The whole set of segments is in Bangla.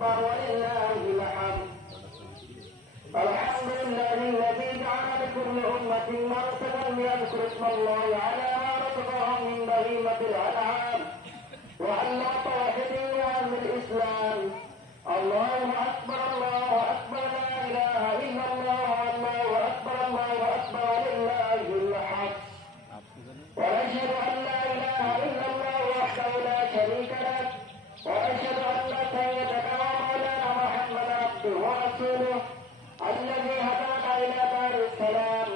الحمد. لله الذي جعل لكل أمة مرتبا ليذكر الله على ما رزقهم من بهيمة الأنعام. وعلى طاهرين عن الإسلام. الله أكبر الله أكبر لا إله إلا الله الله أكبر الله أكبر ولله الحمد. ونشهد أن لا إله إلا الله وحده لا شريك له. وأشهد ومولانا عبده ورسوله الذي هدانا إلى دار السلام.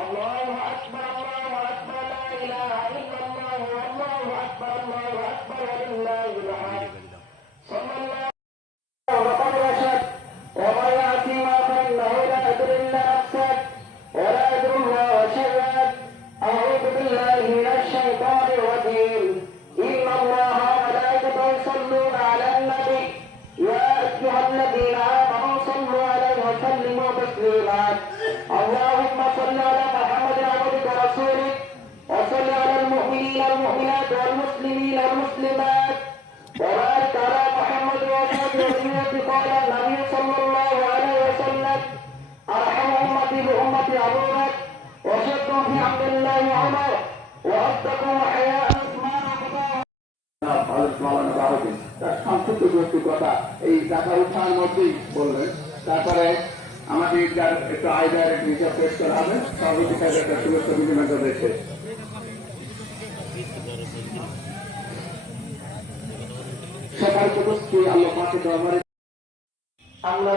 الله أكبر الله أكبر لا إله إلا الله والله أكبر الله أكبر ولله الحمد. صلى الله وقد رشد ولا يدري الله شيئا بالله من الشيطان الرجيم. إن الله وملائكته يصلون عليه وسلموا تسليما اللهم صل على محمد عبدك ورسولك وصل على المؤمنين المؤمنات والمسلمين المسلمات وبارك على محمد وصحبه قال النبي صلى الله عليه وسلم أرحم أمتي بأمتي أبو بكر وشد في عبد الله عمر وأصدق حياء عثمان وقضاء তার সংক্ষিপ্ত যৌক্তিকতা এই টাকা উঠার মধ্যেই বললেন তারপরে আমাদের একটু একটু হিসাব পেশ করা হবে সর্বদিকের একটা শুভেচ্ছা বিনিময় রয়েছে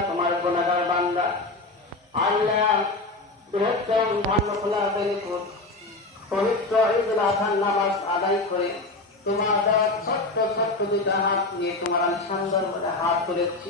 তোমার পবিত্র আদায় করে তোমার দুটা হাত নিয়ে তোমার আমি সুন্দর হাত তুলেছি।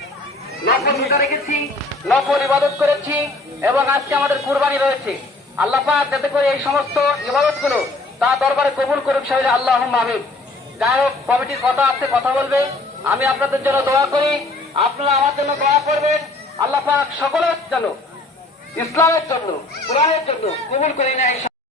নফল রোজা রেখেছি, নফল ইবাদত করেছি এবং আজকে আমাদের কুরবানি রয়েছে। আল্লাহ পাক যাতে করে এই সমস্ত ইবাদতগুলো তা দরবারে কবুল করুক সাহেব আল্লাহ আমিন। যাই হোক, কমিটির কথা আছে, কথা বলবে। আমি আপনাদের জন্য দোয়া করি। আপনারা আমার জন্য দোয়া করবেন। আল্লাহ পাক সকলের জন্য, ইসলামের জন্য, কোরআনের জন্য কবুল করে নেয়